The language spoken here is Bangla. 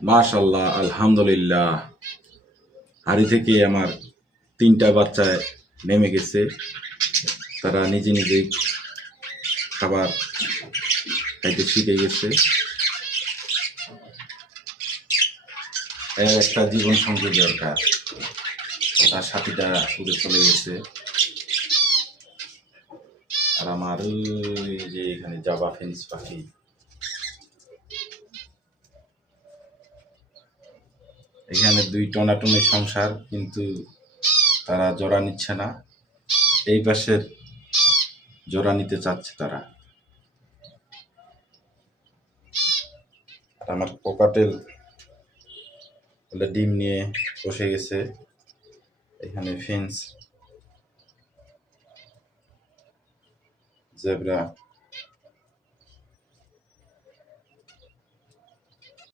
মাশাল্লাহ, আলহামদুলিল্লাহ। হাড়ি থেকে আমার 3টা বাচ্চা নেমে গেছে। তারা নিজে নিজেই খাবার খাইতে শিখে গেছে। এর একটা জীবন সঙ্গী দরকার। তার সাথীটা উড়ে চলে গেছে। আর আমার ওই যে এখানে জাবা ফেন্স পাখি, এখানে 2 টনাটনি সংসার, কিন্তু তারা জোড়া নিচ্ছে না। এই পাশের জোড়া নিতে চাচ্ছে তারা। আর আমার কোকাটেল বলে ডিম নিয়ে বসে গেছে। এখানে ফেন্স, জেব্রা